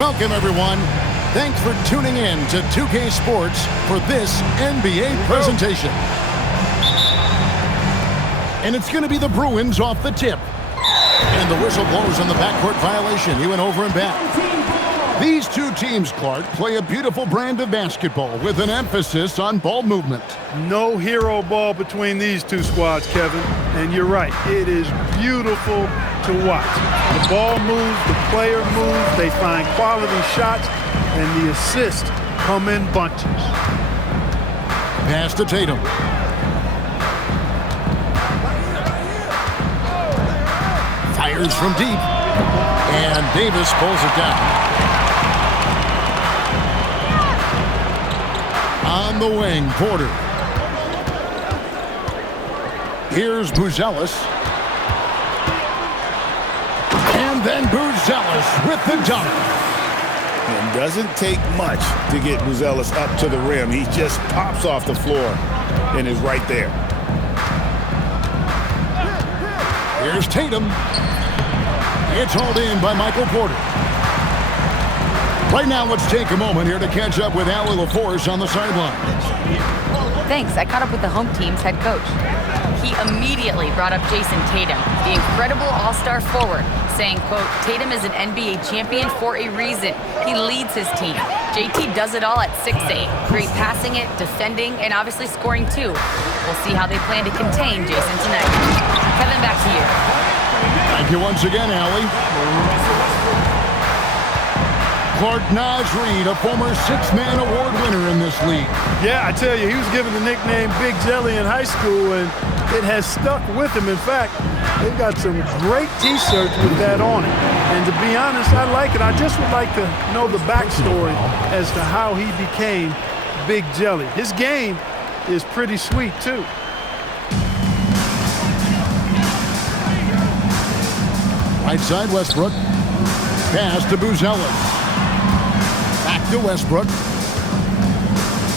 Welcome, everyone. Thanks for tuning in to 2K Sports for this NBA presentation. And it's going to be the Bruins off the tip. And the whistle blows on the backcourt violation. He went over and back. These two teams, Clark, play a beautiful brand of basketball with an emphasis on ball movement. No hero ball between these two squads, Kevin. And you're right, it is beautiful to watch. The ball moves, the player moves, they find quality shots, and the assists come in bunches. Pass to Tatum. Fires from deep. And Davis pulls it down. On the wing, Porter. Here's Buzelis. And then Buzelis with the dunk. It doesn't take much to get Buzelis up to the rim. He just pops off the floor and is right there. Here's Tatum. It's hauled in by Michael Porter. Right now, let's take a moment here to catch up with Allie LaForce on the sidelines. Thanks. I caught up with the home team's head coach. He immediately brought up Jason Tatum, the incredible all-star forward, saying, quote, Tatum is an NBA champion for a reason. He leads his team. JT does it all at 6'8". Great passing it, defending, and obviously scoring too. We'll see how they plan to contain Jason tonight. Kevin, back to you. Thank you once again, Allie. Clark, Naz Reid, a former six-man award winner in this league. Yeah, I tell you, he was given the nickname Big Jelly in high school, and it has stuck with him. In fact, they've got some great T-shirts with that on it. And to be honest, I like it. I just would like to know the backstory as to how he became Big Jelly. His game is pretty sweet, too. Right side, Westbrook. Pass to Buzelis. Back to Westbrook.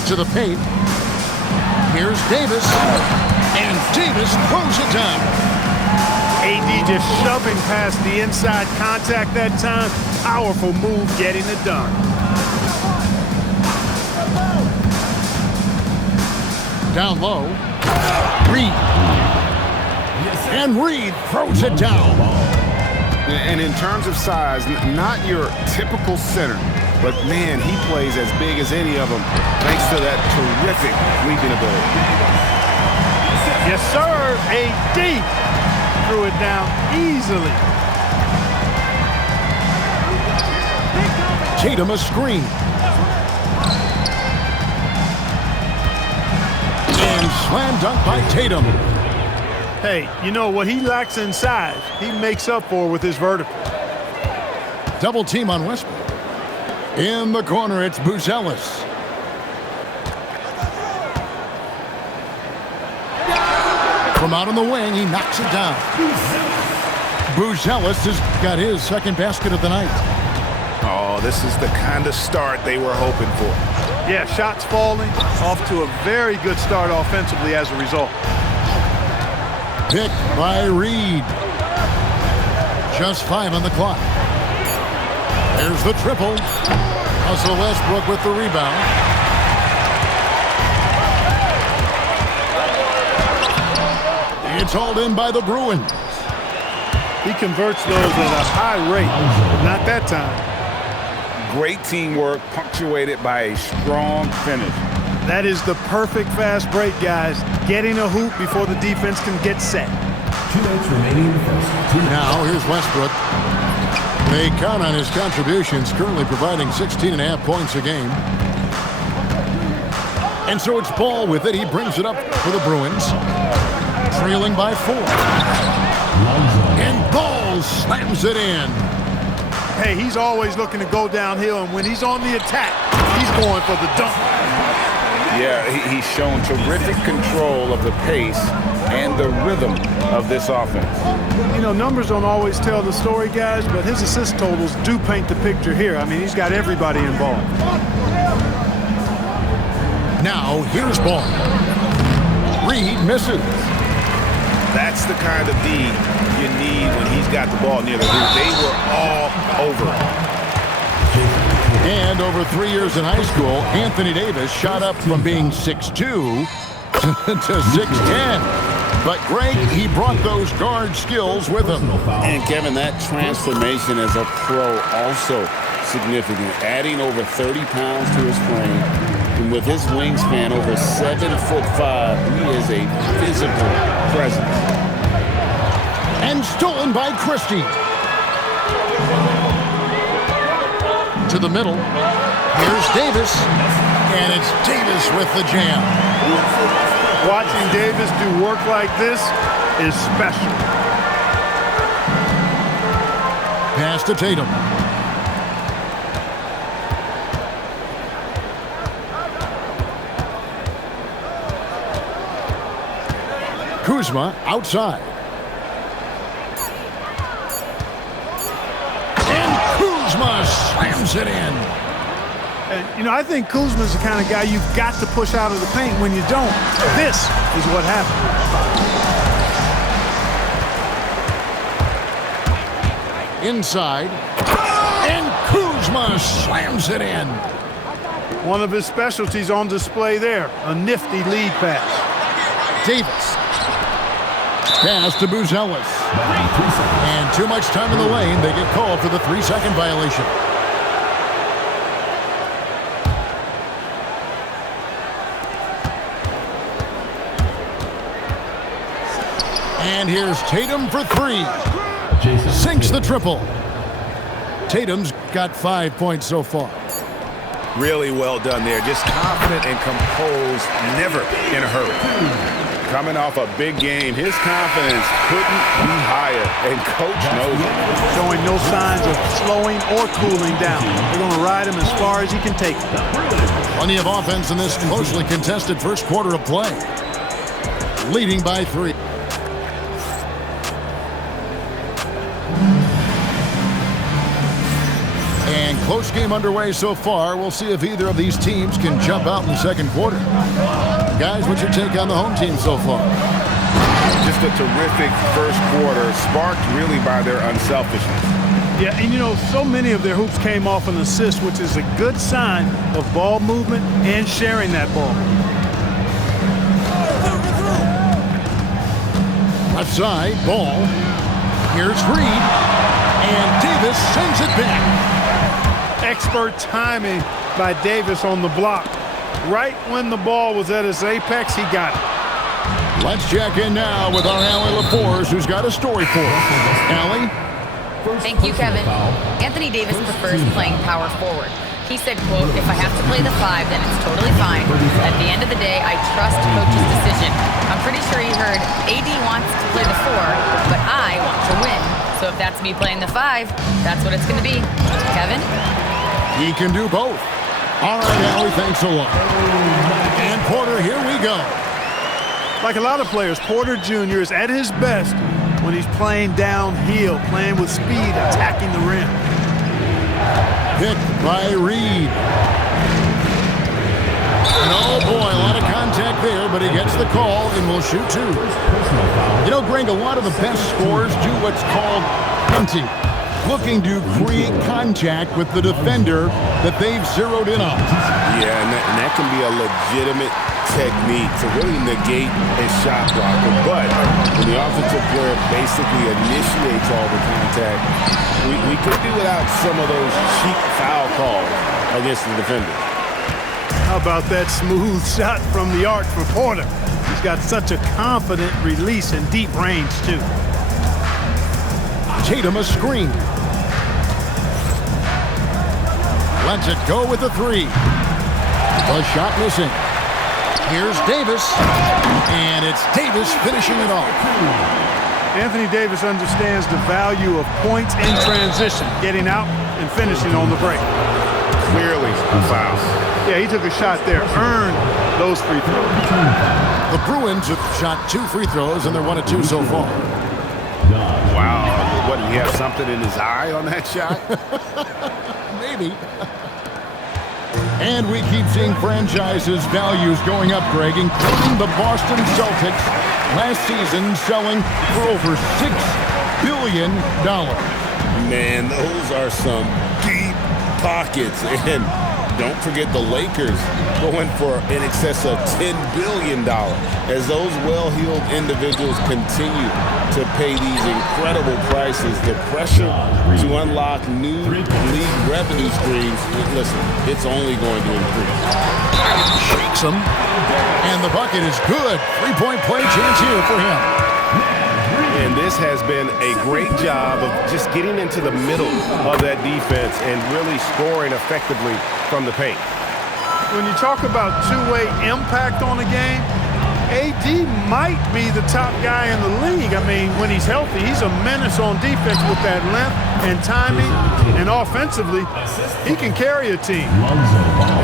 To the paint. Here's Davis. And Davis throws it down. AD just shoving past the inside contact that time. Powerful move getting it done. Down low. Reid. And Reid throws it down. And in terms of size, not your typical center, but man, he plays as big as any of them thanks to that terrific leaping ability. Yes, sir. AD threw it down easily. Tatum a screen. And slam dunk by Tatum. Hey, you know what he lacks in size, he makes up for with his vertical. Double team on Westbrook. In the corner, it's Buzelis. From out on the wing, he knocks it down. Buzelis has got his second basket of the night. Oh, this is the kind of start they were hoping for. Yeah, shots falling, off to a very good start offensively as a result. Picked by Reid. Just 5 on the clock. There's the triple. Russell Westbrook with the rebound. It's hauled in by the Bruins. He converts those at a high rate. Not that time. Great teamwork punctuated by a strong finish. That is the perfect fast break, guys. Getting a hoop before the defense can get set. 2 minutes remaining in the first. Now here's Westbrook. They count on his contributions, currently providing 16.5 points a game. And so it's Ball with it. He brings it up for the Bruins. Trailing by 4. And Ball slams it in. Hey, he's always looking to go downhill, and when he's on the attack, he's going for the dunk. Yeah, he's shown terrific control of the pace and the rhythm of this offense. You know, numbers don't always tell the story, guys, but his assist totals do paint the picture here. I mean, he's got everybody involved. Now, here's Ball. Reid misses. That's the kind of D you need when he's got the ball near the hoop. They were all over it. And over 3 years in high school, Anthony Davis shot up from being 6'2" to 6'10". But Greg, he brought those guard skills with him. And Kevin, that transformation as a pro also significant. Adding over 30 pounds to his frame. And with his wingspan over 7'5", he is a physical presence. And stolen by Christie. To the middle. Here's Davis. And it's Davis with the jam. Watching Davis do work like this is special. Pass to Tatum. Kuzma outside. And Kuzma slams it in. And, you know, I think Kuzma's the kind of guy you've got to push out of the paint. When you don't, this is what happens. Inside. And Kuzma slams it in. One of his specialties on display there, a nifty lead pass. Davis. Pass to Buzelis. And too much time in the lane. They get called for the 3-second violation. And here's Tatum for 3. Sinks the triple. Tatum's got 5 points so far. Really well done there. Just confident and composed, never in a hurry. Coming off a big game, his confidence couldn't be higher, and Coach knows it. Showing no signs of slowing or cooling down. They're going to ride him as far as he can take them. Plenty of offense in this closely contested first quarter of play. Leading by 3. And close game underway so far. We'll see if either of these teams can jump out in the second quarter. Guys, what's your take on the home team so far? Just a terrific first quarter, sparked really by their unselfishness. Yeah, and you know, so many of their hoops came off an assist, which is a good sign of ball movement and sharing that ball. Left side, ball. Here's Reed. And Davis sends it back. Expert timing by Davis on the block. Right when the ball was at its apex, he got it. Let's check in now with our Allie LaForce, who's got a story for us. Allie? Thank you, Kevin. Anthony Davis prefers playing power forward. He said, quote, "If I have to play the 5, then it's totally fine. At the end of the day, I trust coach's decision. I'm pretty sure he heard AD wants to play the 4, but I want to win. So if that's me playing the 5, that's what it's going to be." Kevin? He can do both. All right, Allie, thanks a lot. And Porter, here we go. Like a lot of players, Porter Jr. is at his best when he's playing downhill, playing with speed, attacking the rim. Picked by Reed. And oh boy, a lot of contact there, but he gets the call and will shoot 2. You know, Greg, a lot of the best scorers do what's called hunting, looking to create contact with the defender that they've zeroed in on. Yeah, and that can be a legitimate technique to really negate a shot blocker. But when the offensive player basically initiates all the contact, we could do without some of those cheap foul calls against the defender. How about that smooth shot from the arc for Porter? He's got such a confident release and deep range, too. Tatum a screen. Lets it go with the 3. The shot missing. Here's Davis. And it's Davis finishing it off. Anthony Davis understands the value of points in transition, getting out and finishing on the break. Clearly a foul. Yeah, he took a shot there, earned those free throws. The Bruins have shot 2 free throws, and they're 1 of 2 so far. Wow. What, did he have something in his eye on that shot? Maybe. And we keep seeing franchises' values going up, Greg, including the Boston Celtics last season selling for over $6 billion. Man, those are some deep pockets. And don't forget the Lakers going for in excess of $10 billion as those well-heeled individuals continue to pay these incredible prices. The pressure to unlock new league revenue streams, listen, it's only going to increase. Shakes him. And the bucket is good. Three-point play chance here for him. And this has been a great job of just getting into the middle of that defense and really scoring effectively from the paint. When you talk about two-way impact on the game, AD might be the top guy in the league. I mean, when he's healthy, he's a menace on defense with that length and timing. And offensively, he can carry a team.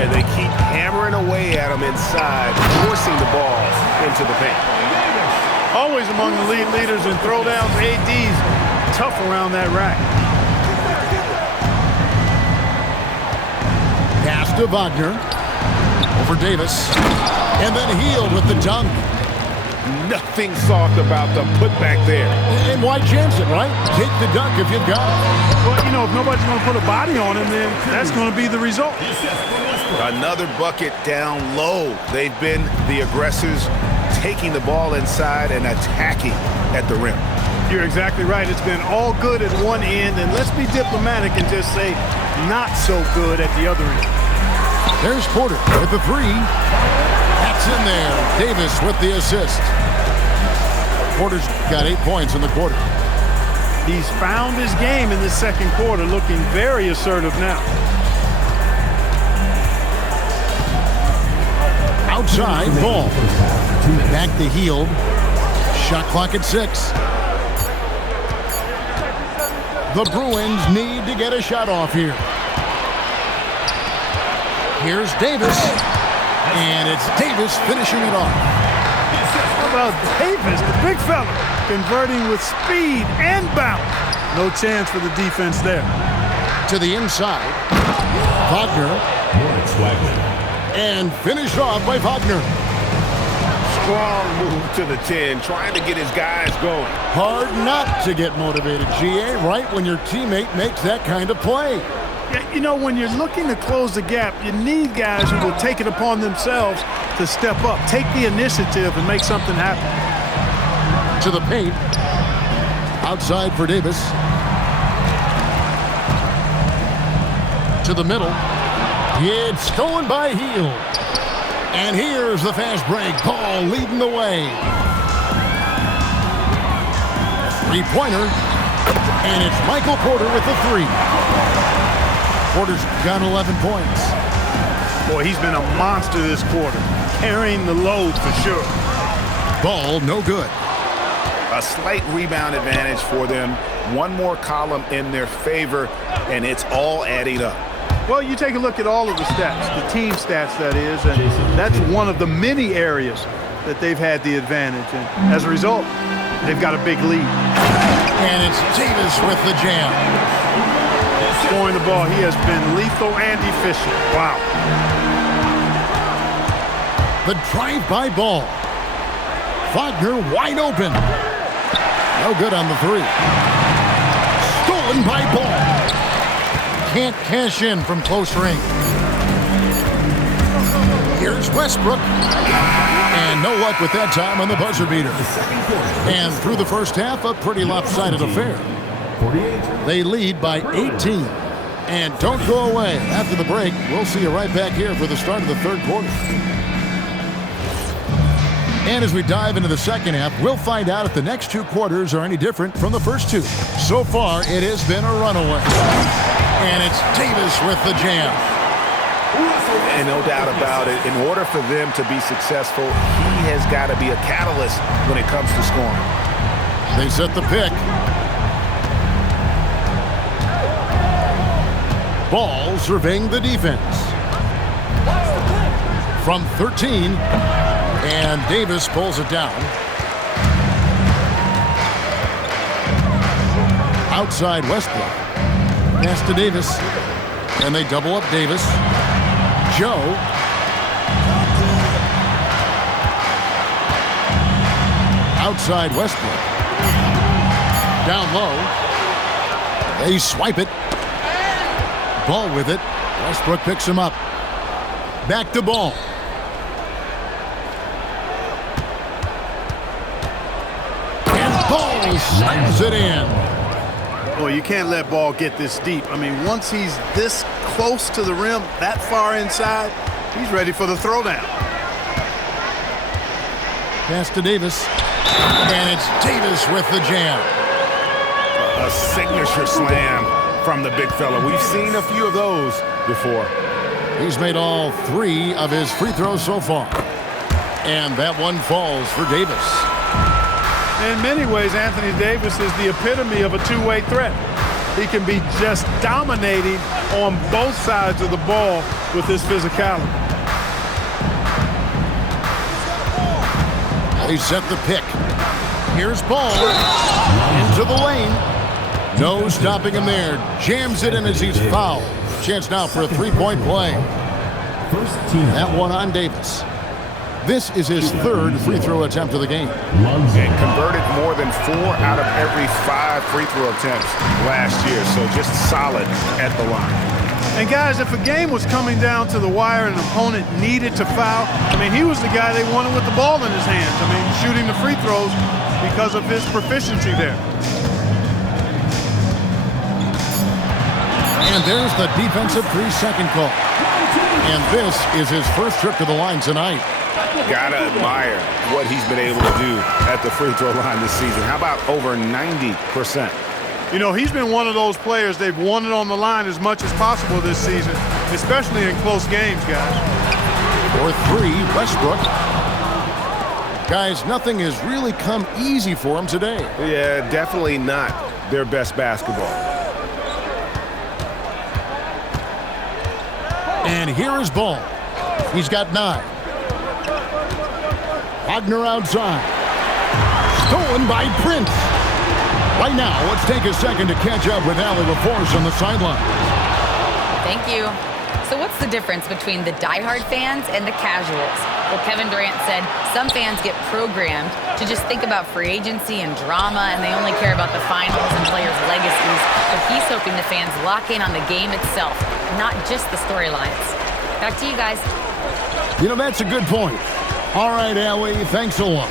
And they keep hammering away at him inside, forcing the ball into the paint. Always among the league leaders in throwdowns. AD's tough around that rack. Pass to Wagner. Over Davis. And then Hield with the dunk. Nothing soft about the putback there. And why chance it, right? Take the dunk if you've got it. Well, you know, if nobody's going to put a body on him, then that's going to be the result. Another bucket down low. They've been the aggressors, taking the ball inside and attacking at the rim. You're exactly right. It's been all good at one end, and let's be diplomatic and just say not so good at the other end. There's Porter with the three. That's in there. Davis with the assist. Porter's got 8 points in the quarter. He's found his game in the second quarter, looking very assertive now. Outside, ball. Back to Hield. Shot clock at 6. The Bruins need to get a shot off here. Here's Davis. And it's Davis finishing it off. How about Davis, the big fella, converting with speed and bounce. No chance for the defense there. To the inside. Wagner. And finished off by Wagner. Strong move to the 10, trying to get his guys going. Hard not to get motivated, GA, right when your teammate makes that kind of play. Yeah, you know, when you're looking to close the gap, you need guys who will take it upon themselves to step up, take the initiative, and make something happen. To the paint. Outside for Davis. To the middle. It's stolen by Hield. And here's the fast break. Ball leading the way. Three-pointer. And it's Michael Porter with the three. Porter's got 11 points. Boy, he's been a monster this quarter, carrying the load for sure. Ball no good. A slight rebound advantage for them. One more column in their favor, and it's all adding up. Well, you take a look at all of the stats, the team stats, that is, and that's one of the many areas that they've had the advantage. And as a result, they've got a big lead. And it's Davis with the jam. Scoring the ball, he has been lethal and efficient. Wow. The drive-by ball. Wagner wide open. No good on the three. Stolen by Ball. Can't cash in from close range. Here's Westbrook. And no luck with that time on the buzzer beater. And through the first half, a pretty lopsided affair. They lead by 18. And don't go away. After the break, we'll see you right back here for the start of the third quarter. And as we dive into the second half, we'll find out if the next two quarters are any different from the first two. So far, it has been a runaway. And it's Davis with the jam. And no doubt about it, in order for them to be successful, he has got to be a catalyst when it comes to scoring. They set the pick. Ball surveying the defense. From 13, and Davis pulls it down. Outside Westbrook. Pass to Davis. And they double up Davis. Joe. Outside Westbrook. Down low. They swipe it. Ball with it. Westbrook picks him up. Back to Ball. And Ball slams it in. Well, you can't let Ball get this deep. I mean, once he's this close to the rim, that far inside, he's ready for the throwdown. Pass to Davis. And it's Davis with the jam. A signature slam from the big fella. We've seen a few of those before. He's made all 3 of his free throws so far. And that one falls for Davis. In many ways, Anthony Davis is the epitome of a two-way threat. He can be just dominating on both sides of the ball with his physicality. They set the pick. Here's Ball into the lane. No stopping him there. Jams it in as he's fouled. Chance now for a three-point play. First team. That one on Davis. This is his 3rd free throw attempt of the game. And converted more than 4 out of every 5 free throw attempts last year. So just solid at the line. And guys, if a game was coming down to the wire and an opponent needed to foul, I mean, he was the guy they wanted with the ball in his hands. I mean, shooting the free throws because of his proficiency there. And there's the defensive 3-second call. And this is his first trip to the line tonight. Gotta admire what he's been able to do at the free throw line this season. How about over 90%? You know, he's been one of those players they've wanted on the line as much as possible this season, especially in close games, guys. For 3, Westbrook. Guys, nothing has really come easy for him today. Yeah, definitely not their best basketball. And here is Ball. He's got 9. Wagner outside. Stolen by Prince. Right now, let's take a second to catch up with Allie LaForce on the sideline. Thank you. So what's the difference between the diehard fans and the casuals? Well, Kevin Durant said some fans get programmed to just think about free agency and drama, and they only care about the finals and players' legacies. But he's hoping the fans lock in on the game itself, not just the storylines. Back to you guys. You know, that's a good point. All right, Allie, thanks a lot.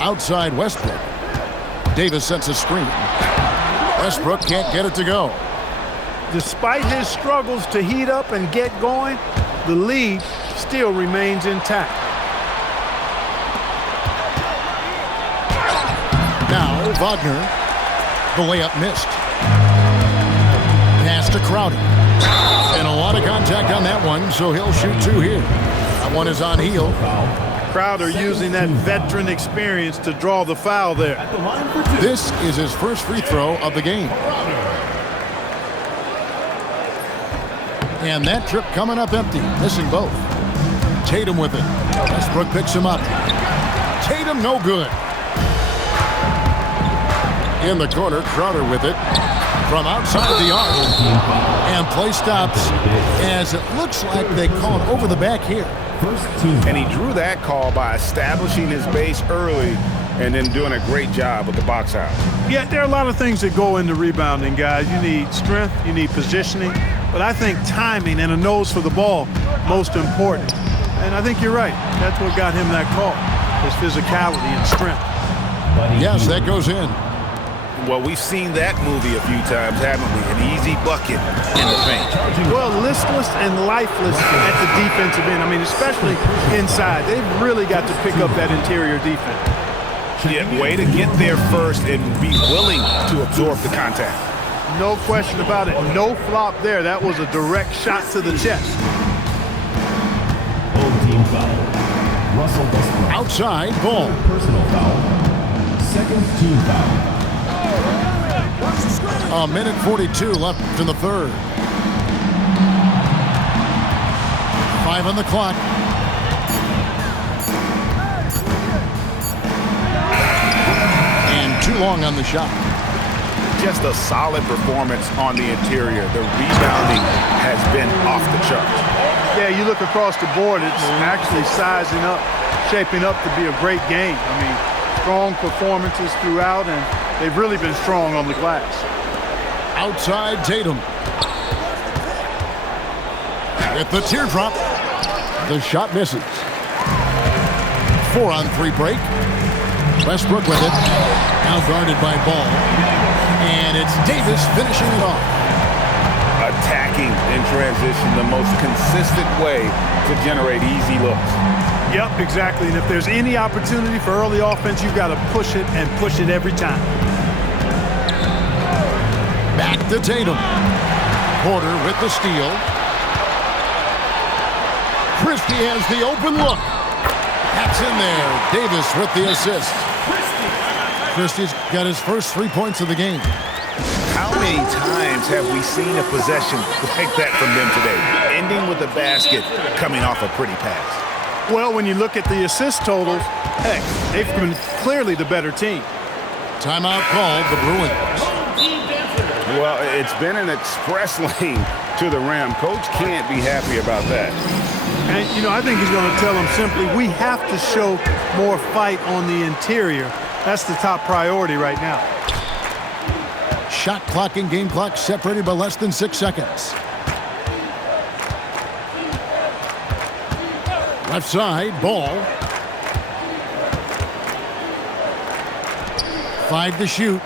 Outside Westbrook. Davis sets a screen. Westbrook can't get it to go. Despite his struggles to heat up and get going, the lead still remains intact. Now, Wagner. The layup missed. Pass to Crowder. And a lot of contact on that one, so he'll shoot 2 here. That one is on heel. Crowder using that veteran experience to draw the foul there. This is his first free throw of the game. And that trip coming up empty, missing both. Tatum with it. Westbrook picks him up. Tatum no good. In the corner, Crowder with it. From outside the arc. And play stops as it looks like they call it over the back here. And he drew that call by establishing his base early and then doing a great job with the box out. Yeah, there are a lot of things that go into rebounding, guys. You need strength, you need positioning, but I think timing and a nose for the ball, most important. And I think you're right. That's what got him that call, his physicality and strength. Yes, that goes in. Well, we've seen that movie a few times, haven't we? An easy bucket in the paint. Well, listless and lifeless at the defensive end. I mean, especially inside. They've really got to pick up that interior defense. Yeah, way to get there first and be willing to absorb the contact. No question about it. No flop there. That was a direct shot to the chest. Team foul. Russell Westbrook. Outside, Ball. Personal foul. Second team foul. A minute 42 left in the third. 5 on the clock. And too long on the shot. Just a solid performance on the interior. The rebounding has been off the charts. Yeah, you look across the board, it's actually sizing up, shaping up to be a great game. I mean, strong performances throughout, and they've really been strong on the glass. Outside Tatum. With the teardrop, the shot misses. 4-on-3 break. Westbrook with it. Now guarded by Ball. And it's Davis finishing it off. Attacking in transition, the most consistent way to generate easy looks. Yep, exactly. And if there's any opportunity for early offense, you've got to push it and push it every time. Back to Tatum. Porter with the steal. Christie has the open look. That's in there. Davis with the assist. Christie's got his first 3 points of the game. How many times have we seen a possession like that from them today? Ending with a basket coming off a pretty pass. Well, when you look at the assist totals, heck, they've been clearly the better team. Timeout called, the Bruins. Well, it's been an express lane to the rim. Coach can't be happy about that. And, you know, I think he's going to tell them simply, we have to show more fight on the interior. That's the top priority right now. Shot clock and game clock separated by less than 6 seconds. Left side, Ball. 5 to shoot.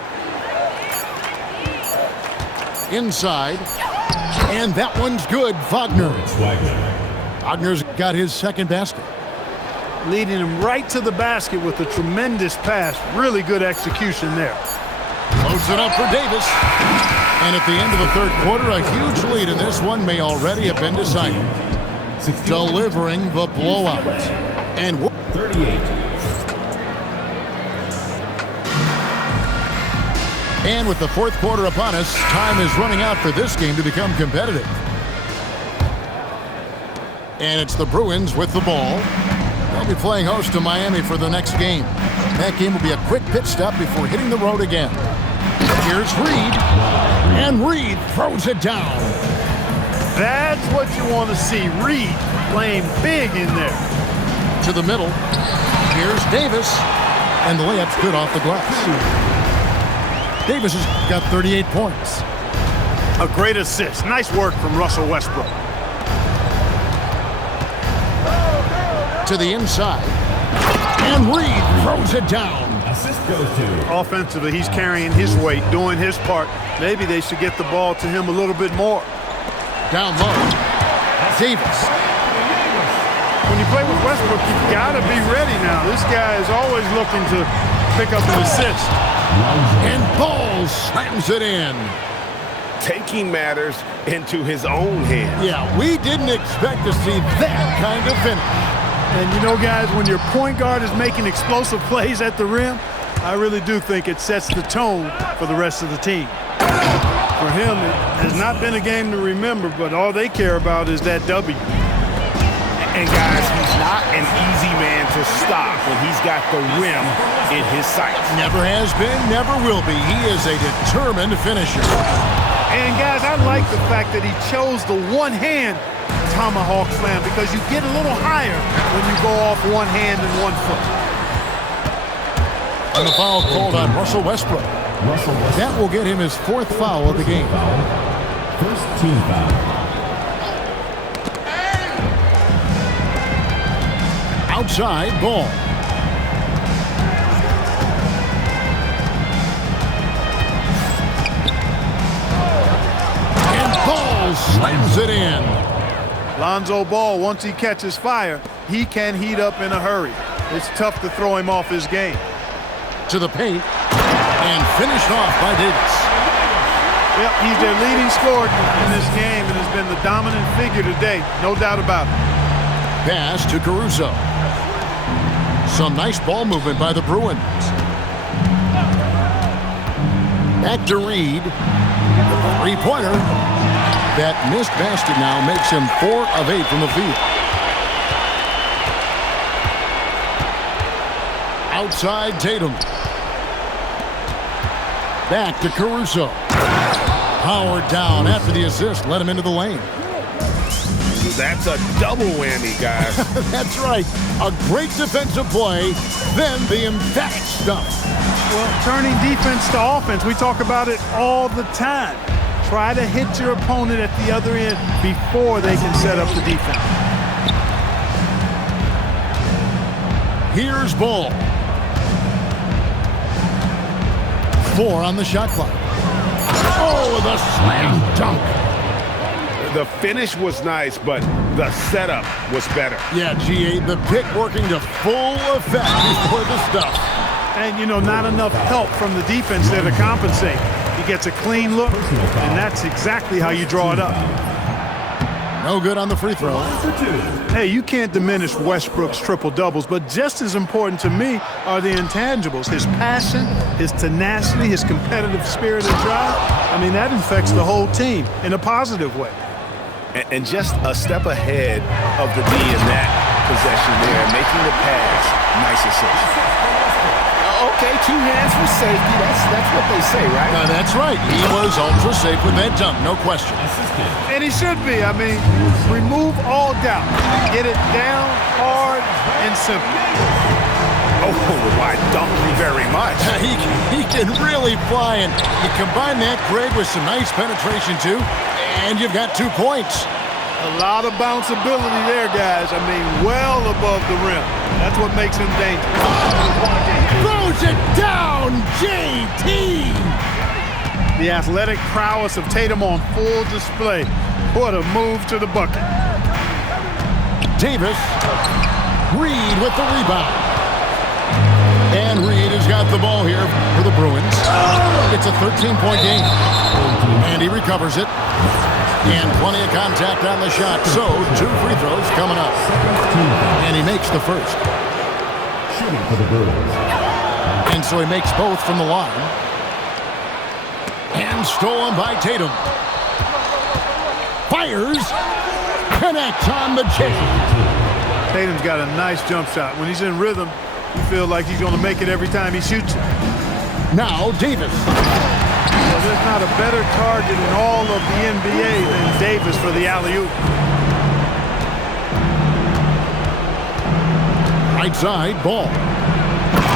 Inside. And that one's good. Wagner. Wagner's got his second basket. Leading him right to the basket with a tremendous pass. Really good execution there. Loads it up for Davis. And at the end of the third quarter, a huge lead in this one may already have been decided. Delivering the blowout. And 38. And with the fourth quarter upon us, time is running out for this game to become competitive. And it's the Bruins with the ball. They'll be playing host to Miami for the next game. That game will be a quick pit stop before hitting the road again. Here's Reed. And Reed throws it down. That's what you want to see. Reed playing big in there. To the middle. Here's Davis. And the layup's good off the glass. Davis has got 38 points. A great assist. Nice work from Russell Westbrook. To the inside. And Reed throws it down. Assist goes to. Offensively, he's carrying his weight, doing his part. Maybe they should get the ball to him a little bit more. Down low. Davis. When you play with Westbrook, you've got to be ready now. This guy is always looking to pick up an assist. And Ball slams it in. Taking matters into his own hands. Yeah, we didn't expect to see that kind of finish. And you know, guys, when your point guard is making explosive plays at the rim, I really do think it sets the tone for the rest of the team. For him, it has not been a game to remember, but all they care about is that W. And guys, he's not an easy man to stop when he's got the rim in his sights. Never has been, never will be. He is a determined finisher. And guys, I like the fact that he chose the one-hand tomahawk slam because you get a little higher when you go off one hand and 1 foot. And the foul called on Russell Westbrook. That will get him his 4th foul of the game. First team foul. Outside, Ball. And Ball slams it in. Lonzo Ball, once he catches fire, he can heat up in a hurry. It's tough to throw him off his game. To the paint. And finished off by Davis. Yep, he's their leading scorer in this game and has been the dominant figure today. No doubt about it. Pass to Caruso. Some nice ball movement by the Bruins. Back to Reed. The three-pointer. That missed basket now makes him 4 of 8 from the field. Outside Tatum. Back to Caruso. Powered down after the assist. Let him into the lane. That's a double whammy, guys. That's right. A great defensive play Then the emphatic stuff. Well, turning defense to offense, we talk about it all the time. Try to hit your opponent at the other end before they can set up the defense. Here's Ball. 4 on the shot clock. Oh, the slam dunk. The finish was nice, but the setup was better. Yeah, GA, the pick working to full effect before the stuff. And, you know, not enough help from the defense there to compensate. He gets a clean look, and that's exactly how you draw it up. No good on the free throw. Hey, you can't diminish Westbrook's triple-doubles, but just as important to me are the intangibles. His passion, his tenacity, his competitive spirit and drive. I mean, that infects the whole team in a positive way. And just a step ahead of the D in that possession there, making the pass. Nice assist. Okay, 2 hands for safety. That's what they say, right? That's right. He was ultra safe with that dunk, no question. And he should be. I mean, remove all doubt. Get it down, hard, and simple. Oh, I don't very much. He can really fly, and you combine that, Greg, with some nice penetration, too, and you've got 2 points. A lot of bounceability there, guys. I mean, well above the rim. That's what makes him dangerous. Throws it down, JT! The athletic prowess of Tatum on full display. What a move to the bucket. Davis. Reed with the rebound. And Reed has got the ball here for the Bruins. It's a 13-point game. And he recovers it. And plenty of contact on the shot. So, 2 free throws coming up. And he makes the first. Shooting for the Bruins. And so he makes both from the line. And stolen by Tatum. Fires. Connects on the J. Tatum's got a nice jump shot. When he's in rhythm, you feel like he's going to make it every time he shoots it. Now Davis. Well, there's not a better target in all of the NBA than Davis for the alley-oop. Right side, Ball.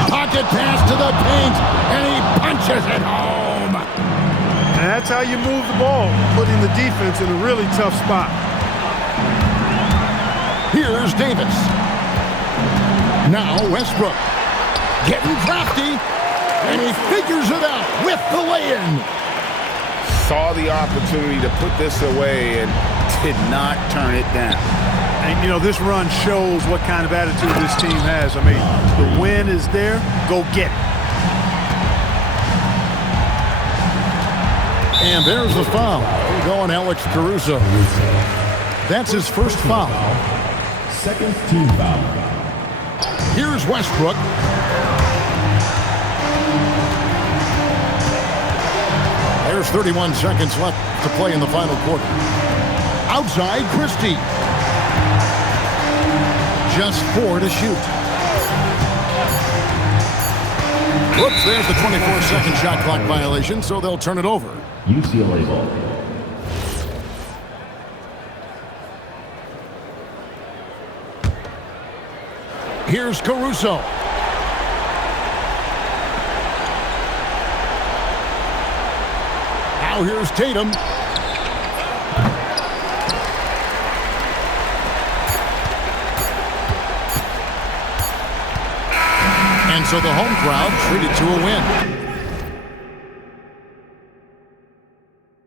Pocket pass to the paint, and he punches it home. And that's how you move the ball, putting the defense in a really tough spot. Here's Davis. Now Westbrook. Getting crafty, and he figures it out with the lay-in. Saw the opportunity to put this away and did not turn it down. And, you know, this run shows what kind of attitude this team has. I mean, the win is there. Go get it. And there's the foul. Going Alex Caruso. That's his first foul. Second team foul. Here's Westbrook. There's 31 seconds left to play in the final quarter. Outside, Christie. Just 4 to shoot. Whoops, there's the 24-second shot clock violation, so they'll turn it over. UCLA ball. Here's Caruso. Now here's Tatum. And so the home crowd treated to a win.